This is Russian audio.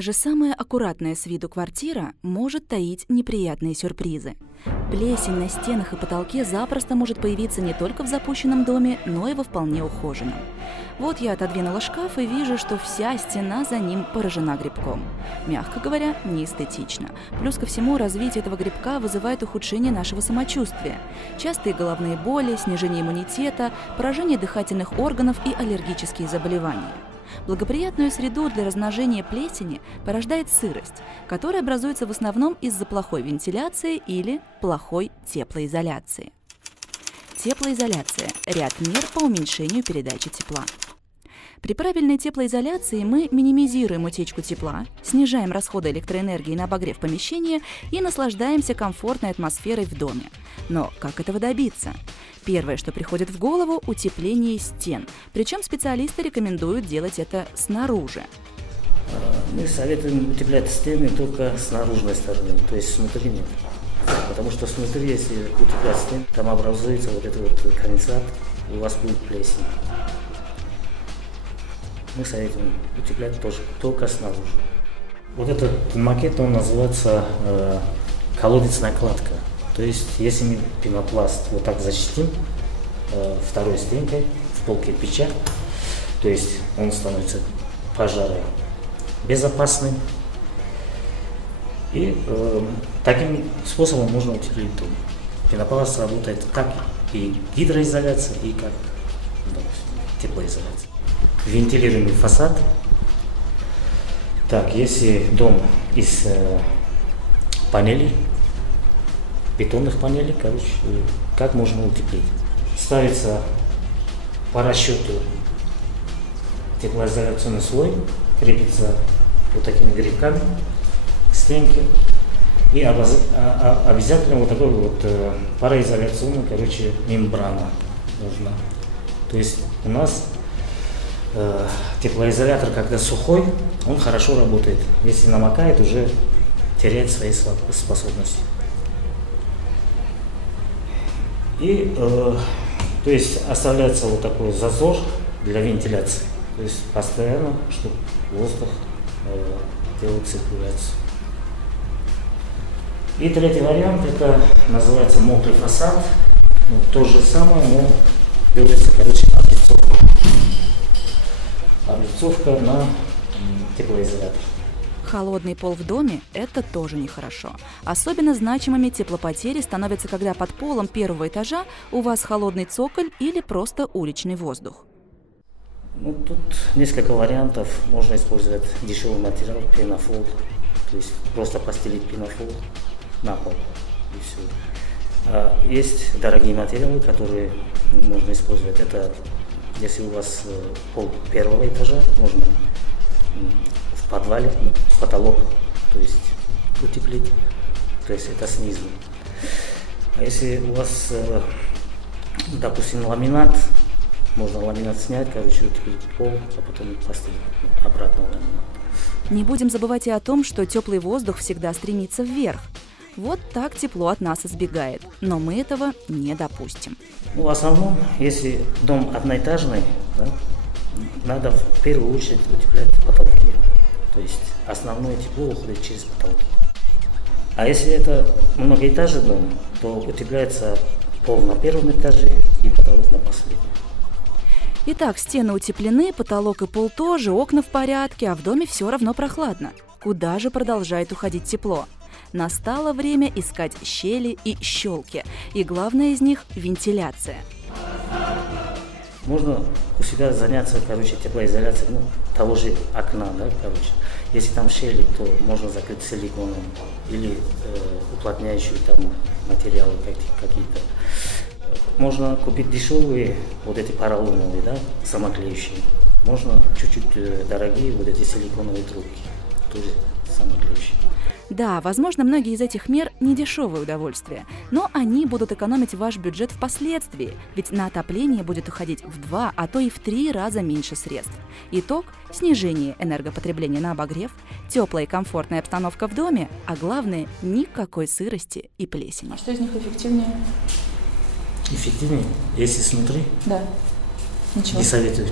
Даже самая аккуратная с виду квартира может таить неприятные сюрпризы. Плесень на стенах и потолке запросто может появиться не только в запущенном доме, но и во вполне ухоженном. Вот я отодвинула шкаф и вижу, что вся стена за ним поражена грибком. Мягко говоря, неэстетично. Плюс ко всему, развитие этого грибка вызывает ухудшение нашего самочувствия. Частые головные боли, снижение иммунитета, поражение дыхательных органов и аллергические заболевания. Благоприятную среду для размножения плесени порождает сырость, которая образуется в основном из-за плохой вентиляции или плохой теплоизоляции. Теплоизоляция – ряд мер по уменьшению передачи тепла. При правильной теплоизоляции мы минимизируем утечку тепла, снижаем расходы электроэнергии на обогрев помещения и наслаждаемся комфортной атмосферой в доме. Но как этого добиться? Первое, что приходит в голову – утепление стен. Причем специалисты рекомендуют делать это снаружи. Мы советуем утеплять стены только с наружной стороны, то есть снутри нет. Потому что снутри, если утеплять стены, там образуется вот этот вот конденсат, и у вас будет плесень. Мы советуем утеплять тоже только снаружи. Вот этот макет, он называется колодец-накладка. То есть, если мы пенопласт вот так защитим второй стенкой в пол кирпича, то есть он становится пожаробезопасным. И таким способом можно утеплить дом. Пенопласт работает как и гидроизоляция, и как теплоизоляция. Вентилируемый фасад. Так, если дом из панелей, бетонных панелей, как можно утеплить? Ставится по расчету теплоизоляционный слой, крепится вот такими грибками к стенке. И обязательно вот такой вот пароизоляционная, мембрана нужна. То есть у нас теплоизолятор, когда сухой, он хорошо работает. Если намокает, уже теряет свои способности. И то есть оставляется вот такой зазор для вентиляции. То есть постоянно, чтобы воздух делал циркуляцию. И третий вариант, это называется мокрый фасад. Ну, то же самое, но делается, облицовка. Облицовка на теплоизолятор. Холодный пол в доме – это тоже нехорошо. Особенно значимыми теплопотери становятся, когда под полом первого этажа у вас холодный цоколь или просто уличный воздух. Ну, тут несколько вариантов. Можно использовать дешевый материал, пенофол. То есть просто постелить пенофол на пол и все. А есть дорогие материалы, которые можно использовать. Это если у вас пол первого этажа, можно в подвале потолок, то есть утеплить, то есть это снизу. А если у вас, допустим, ламинат, можно ламинат снять, утеплить пол, а потом поставить обратно ламинат. Не будем забывать и о том, что теплый воздух всегда стремится вверх. Вот так тепло от нас избегает, но мы этого не допустим. Ну, в основном, если дом одноэтажный, да, надо в первую очередь утеплять потолки. То есть основное тепло уходит через потолки. А если это многоэтажный дом, то утепляется пол на первом этаже и потолок на последнем. Итак, стены утеплены, потолок и пол тоже, окна в порядке, а в доме все равно прохладно. Куда же продолжает уходить тепло? Настало время искать щели и щелки. И главное из них – вентиляция. Можно у себя заняться, теплоизоляцией, того же окна, да, Если там щели, то можно закрыть силиконом или уплотняющие там материалы какие-то. Можно купить дешевые, вот эти поролоновые, да, самоклеющие. Можно чуть-чуть дорогие, вот эти силиконовые трубки, тоже самоклеющие. Да, возможно, многие из этих мер не дешевое удовольствие, но они будут экономить ваш бюджет впоследствии, ведь на отопление будет уходить в 2, а то и в 3 раза меньше средств. Итог – снижение энергопотребления на обогрев, теплая и комфортная обстановка в доме, а главное – никакой сырости и плесени. А что из них эффективнее? Эффективнее, если снутри? Да. Ничего. Не советую.